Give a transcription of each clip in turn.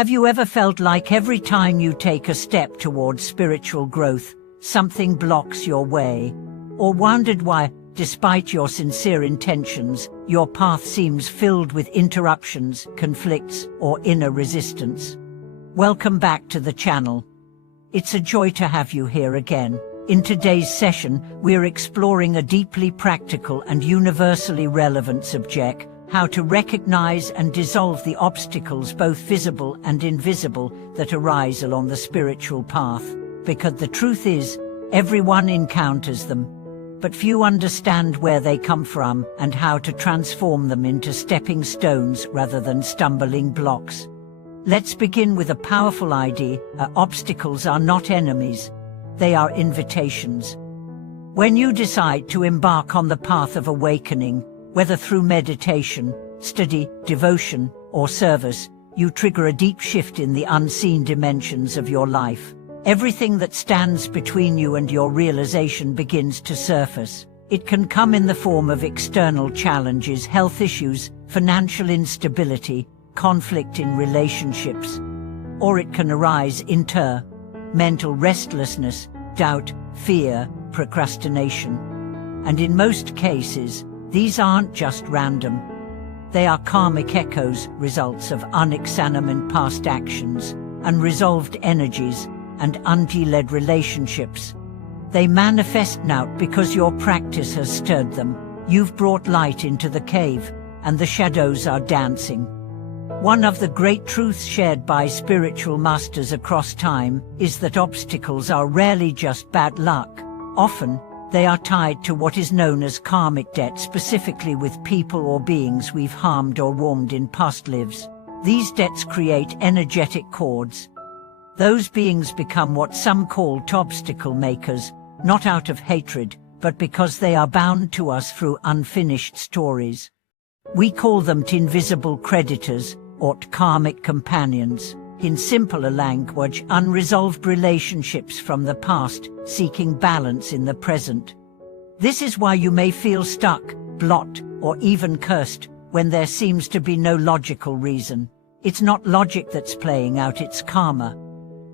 Have you ever felt like every time you take a step towards spiritual growth, something blocks your way? Or wondered why, despite your sincere intentions, your path seems filled with interruptions, conflicts, or inner resistance? Welcome back to the channel. It's a joy to have you here again. In today's session, we're exploring a deeply practical and universally relevant subject: how to recognize and dissolve the obstacles, both visible and invisible, that arise along the spiritual path. Because the truth is, everyone encounters them, but few understand where they come from and how to transform them into stepping stones rather than stumbling blocks. Let's begin with a powerful idea. Obstacles are not enemies, they are invitations. When you decide to embark on the path of awakening, whether through meditation, study, devotion, or service, you trigger a deep shift in the unseen dimensions of your life. Everything that stands between you and your realization begins to surface. It can come in the form of external challenges, health issues, financial instability, conflict in relationships, or it can arise in mental restlessness, doubt, fear, procrastination. And in most cases, these aren't just random. They are karmic echoes, results of unexamined past actions, unresolved energies, and undue-led relationships. They manifest now because your practice has stirred them. You've brought light into the cave, and the shadows are dancing. One of the great truths shared by spiritual masters across time is that obstacles are rarely just bad luck. Often, they are tied to what is known as karmic debt, specifically with people or beings we've harmed or wronged in past lives. These debts create energetic cords. Those beings become what some call obstacle makers, not out of hatred, but because they are bound to us through unfinished stories. We call them invisible creditors, or karmic companions. In simpler language, unresolved relationships from the past, seeking balance in the present. This is why you may feel stuck, blocked, or even cursed, when there seems to be no logical reason. It's not logic that's playing out, it's karma.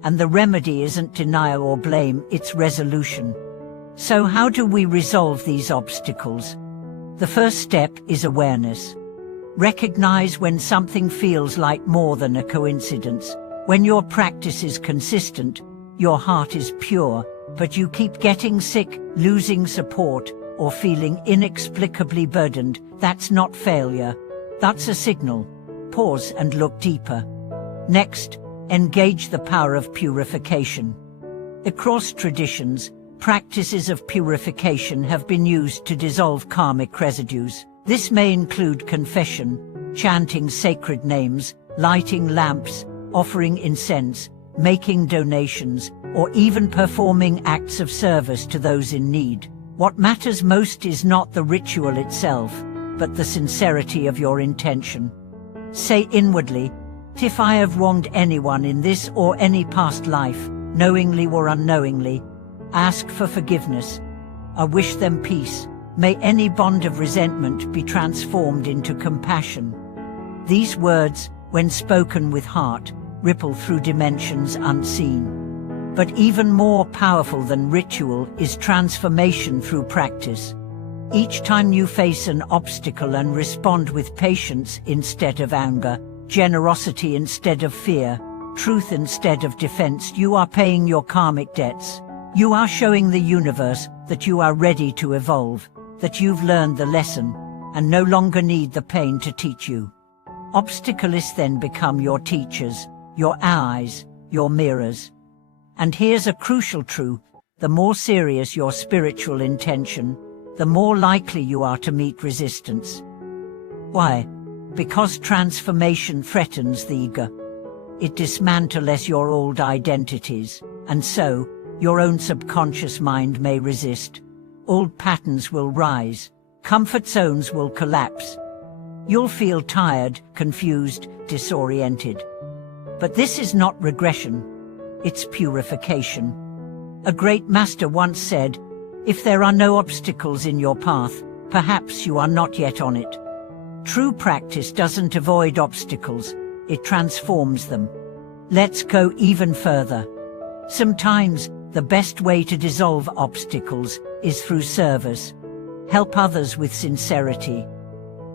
And the remedy isn't denial or blame, it's resolution. So how do we resolve these obstacles? The first step is awareness. Recognize when something feels like more than a coincidence. When your practice is consistent, your heart is pure, but you keep getting sick, losing support, or feeling inexplicably burdened, that's not failure. That's a signal. Pause and look deeper. Next, engage the power of purification. Across traditions, practices of purification have been used to dissolve karmic residues. This may include confession, chanting sacred names, lighting lamps, offering incense, making donations, or even performing acts of service to those in need. What matters most is not the ritual itself, but the sincerity of your intention. Say inwardly, if I have wronged anyone in this or any past life, knowingly or unknowingly, ask for forgiveness. I wish them peace. May any bond of resentment be transformed into compassion. These words, when spoken with heart, ripple through dimensions unseen. But even more powerful than ritual is transformation through practice. Each time you face an obstacle and respond with patience instead of anger, generosity instead of fear, truth instead of defense, you are paying your karmic debts. You are showing the universe that you are ready to evolve, that you've learned the lesson, and no longer need the pain to teach you. Obstacles then become your teachers, your allies, your mirrors. And here's a crucial truth: the more serious your spiritual intention, the more likely you are to meet resistance. Why? Because transformation threatens the ego. It dismantles your old identities, and so, your own subconscious mind may resist. Old patterns will rise, comfort zones will collapse. You'll feel tired, confused, disoriented. But this is not regression, it's purification. A great master once said, if there are no obstacles in your path, perhaps you are not yet on it. True practice doesn't avoid obstacles, it transforms them. Let's go even further. Sometimes, the best way to dissolve obstacles is through service. Help others with sincerity.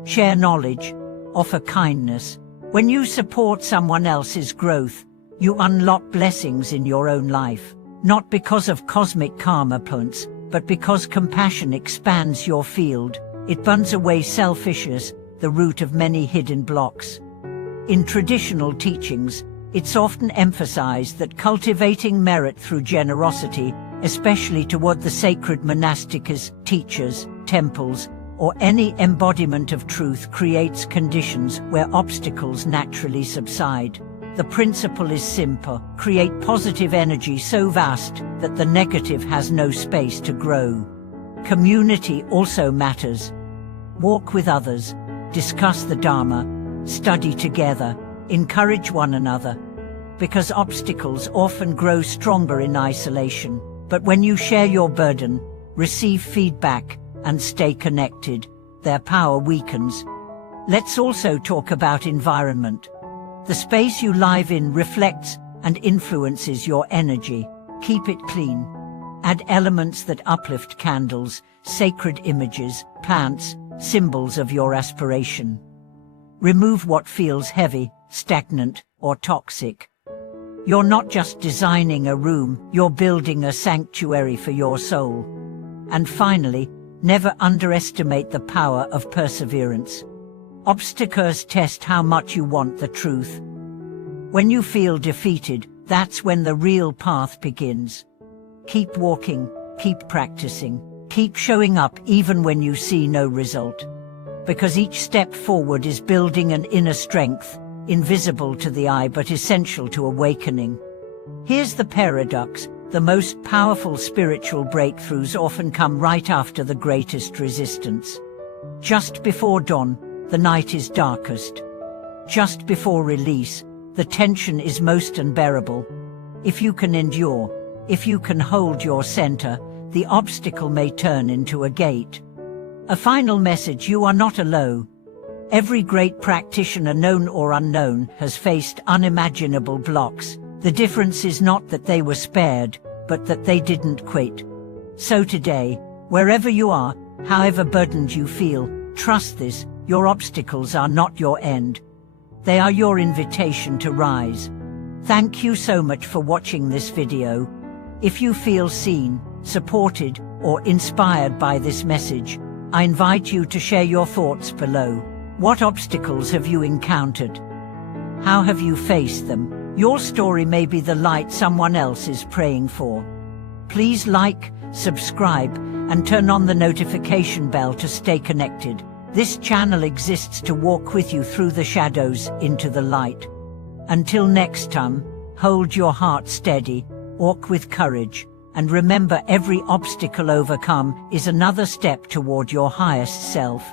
Share knowledge. Offer kindness. When you support someone else's growth, you unlock blessings in your own life. Not because of cosmic karma points, but because compassion expands your field. It burns away selfishness, the root of many hidden blocks. In traditional teachings, it's often emphasized that cultivating merit through generosity, especially toward the sacred monastics, teachers, temples, or any embodiment of truth, creates conditions where obstacles naturally subside. The principle is simple: create positive energy so vast that the negative has no space to grow. Community also matters. Walk with others, discuss the Dharma, study together, encourage one another. Because obstacles often grow stronger in isolation. But when you share your burden, receive feedback, and stay connected, their power weakens. Let's also talk about environment. The space you live in reflects and influences your energy. Keep it clean. Add elements that uplift: candles, sacred images, plants, symbols of your aspiration. Remove what feels heavy, stagnant, or toxic. You're not just designing a room, you're building a sanctuary for your soul. And finally, never underestimate the power of perseverance. Obstacles test how much you want the truth. When you feel defeated, that's when the real path begins. Keep walking, keep practicing, keep showing up even when you see no result. Because each step forward is building an inner strength, invisible to the eye but essential to awakening. Here's the paradox: the most powerful spiritual breakthroughs often come right after the greatest resistance. Just before dawn, the night is darkest. Just before release, the tension is most unbearable. If you can endure, if you can hold your center, the obstacle may turn into a gate. A final message: you are not alone. Every great practitioner, known or unknown, has faced unimaginable blocks. The difference is not that they were spared, but that they didn't quit. So today, wherever you are, however burdened you feel, trust this: your obstacles are not your end. They are your invitation to rise. Thank you so much for watching this video. If you feel seen, supported, or inspired by this message, I invite you to share your thoughts below. What obstacles have you encountered? How have you faced them? Your story may be the light someone else is praying for. Please like, subscribe, and turn on the notification bell to stay connected. This channel exists to walk with you through the shadows into the light. Until next time, hold your heart steady, walk with courage, and remember, every obstacle overcome is another step toward your highest self.